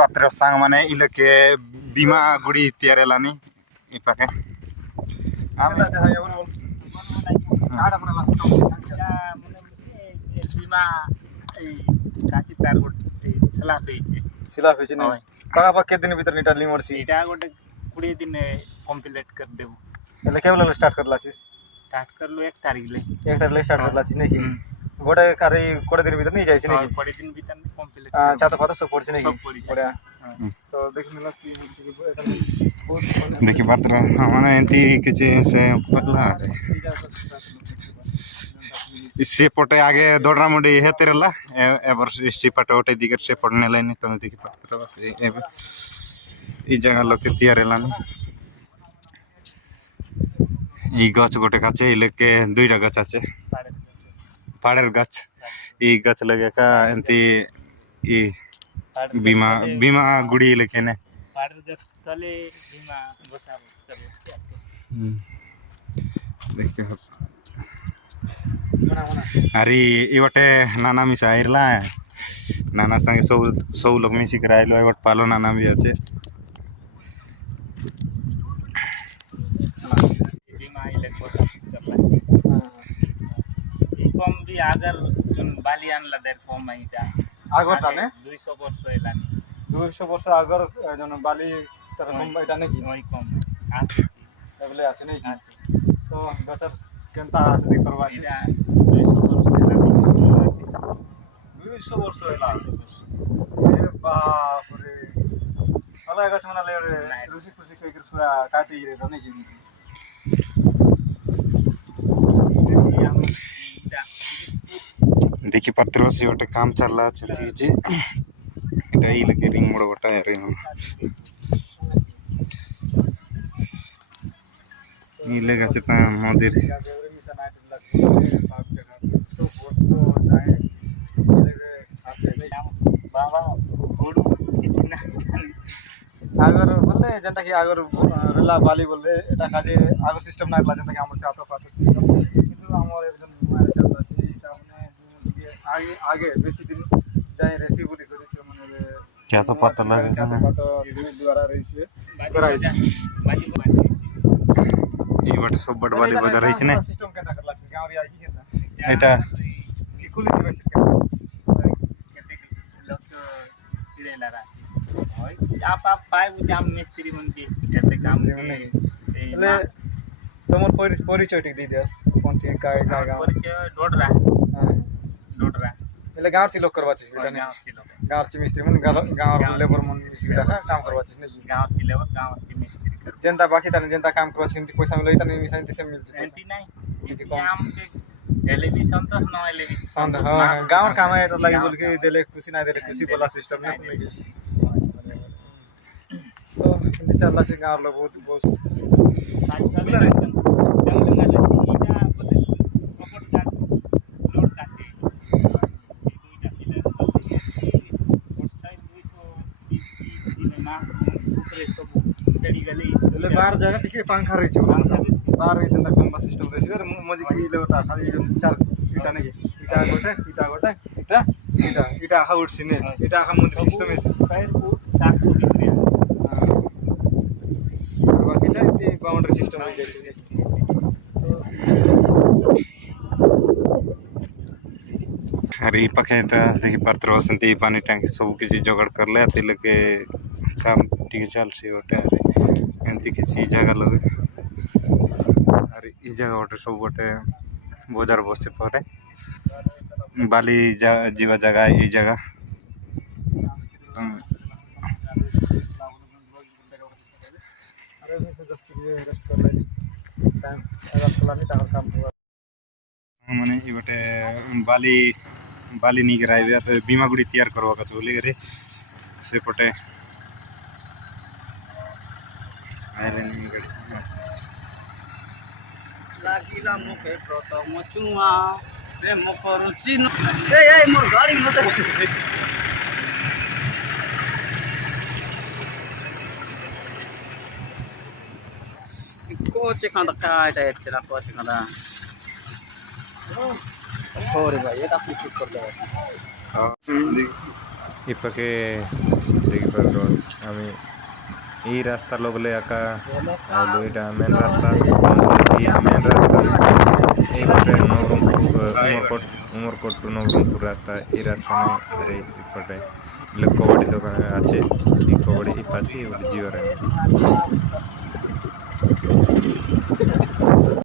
मात्र सांग माने इलके बीमा गुड़ी तैयार लानी इपाके सिलाफ होइছে না কাকা পা কে দিন ভিতর নিটা লিমরছি এটা গোটে 20 দিন কমপ্লিট कर देबो એટલે કેવલ સ્ટાર્ટ કરલાছিস स्टार्ट कर लो 1 तारीख ले 1 તારીખ સ્ટાર્ટ કરલાছিস নাকি গোটে কারে কোড়ে দিন ভিতর নিয়ে যাইছি নাকি 20 दिन भीतर कमप्लीट ছাতা পাতা সব পড়ছে নাকি सब पड़ी বড়া তো দেখি নিলা কি देखि मात्र माने एंती किछि से पतला इससे पटे आगे दोडरा मुंडी हे तेरला एवर इसी पटे ओटे दिगर से पड़ने लाइन तो देखि पत्र बस ई जगह लोग तैयार लानी ई गछ गोटे काचे इलेके दुईटा गछ आछे पाड़ेर गछ ई गछ लगे का एंती ई बीमा बीमा गुड़ी लेके ने पाड़ेर गछ तले बीमा बसा देखियो अरे इवटे नाना मिसा आइरला नाना संगे सब लोग मिसी कर आइलो इवट पालो नाना भी আছে बीमा इले बसा करला ई कम भी अगर जोन बाली आनला देर कम आइटा আগরটা নে 200 वर्ष এলানি 200 বছর আগর জন বালি তার কম এটা নাকি ওই কম আছে এগুলো আছে নাকি তো গছর কেনতা আছে দেখ করবা এটা 200 वर्ष এলানি 200 বছর এলা এ বাপ রে আলা গছ মনালে রুসি খুশি কই করে পুরা কাটি রে নাকি देखि पत्र से ओटे काम चल रहा है जी এটা এই লাগে রিং মোড় ওটা রে এই লেগে আছে তা আমাদের আগর বললে যেটা কি আগর রেলা বালি বললে এটা কাজে আগর সিস্টেম না লাগা যেটা কি আমার চাতো পাতো সিস্টেম কিন্তু আমার একজন মায়ের চাতো আছে সামনে আগে আগে বেশি দিন যাই রেসিপিটি করেছে মানে চাতো পাতা লাগে চাতো পাতো লিমিট দ্বারা রইছে করাই बाजी এই বট সব বট বালি বাজার হইছে না সিস্টেম কেটা করলা গাঁও রে আইছি কেটা এটা কি কুলি দিবে केते लोग चिड़ेला राखी होय आप पाए जाम मिस्त्री मन के केते काम के એટલે তোমার পরিচয়টি দি দেস কোন থেকে কায় কায় গাঁও परिचय डोडरा হ্যাঁ डोडरा એટલે গাঁওর লোক করবাছিস এটা না गांव के लोग गाँव से मिस्त्री मन गाँव लेबर मन मिस्त्री का काम करवाचिस नहीं गांव के लेवल गांव के मिस्त्री कर जनता बाकी तने जनता काम करवा सिंती पैसा मिलई तने मिसाई से मिलते एंटी नहीं काम के एले भी संतोष न एले भी संत हां गाँव काम है तो लगी बोल के देले खुशी ना देले खुशी बोला सिस्टम ना लगी तो हिंदी चलला से गाँव लोग बहुत बाहर जगह ठीक है पंखा रही बाहर इतना कम सिस्टम रही है मजी की लेवटा खाली चार इटा नहीं इटा गोटे इटा गोटे इटा इटा इटा हाउट सिने इटा का मंदिर सिस्टम है पैर को 700 मीटर बाकी टा इतनी बाउंड्री सिस्टम है अरे ई पाखे त देखि पत्र वसंती पानी टांकी सब किसी जोगाड़ कर ले आते लगे काम ठीक चल से ओटे अरे एंती किसी जगह लगे अरे ई जगह ओटे सब गोटे बाजार बसे परे बाली जीवा जगह ई जगह माने ई गोटे बाली बाली नहीं कराइबे तो बीमा गुड़ी तैयार करवा का बोले करे से पटे आइले नहीं गड़ी लागिला मुखे प्रथम चुआ प्रेम करुची ए ए मोर गाड़ी मत कोचे खांदा काटा एचरा कोचे खांदा और भाई ये अपनी चुप कर दो इपके ଦେଖିପାରୁଛ ଆମେ ଏଇ ରାସ୍ତା ଲଗଲେ ଏକା ଆଇଲୁ ଏଇଟା ମେନ୍ ରାସ୍ତା ଏଇ ମେନ୍ ରାସ୍ତା ଏଇପଟେ ନବରଙ୍ଗପୁର ଉମରକୋଟ ଟୁ ନବରଙ୍ଗପୁର ରାସ୍ତା এই রাস্তা নাই আর এপটে কবাডি দোকান আছে এই কবাডি এই পাশে এপটে জিওর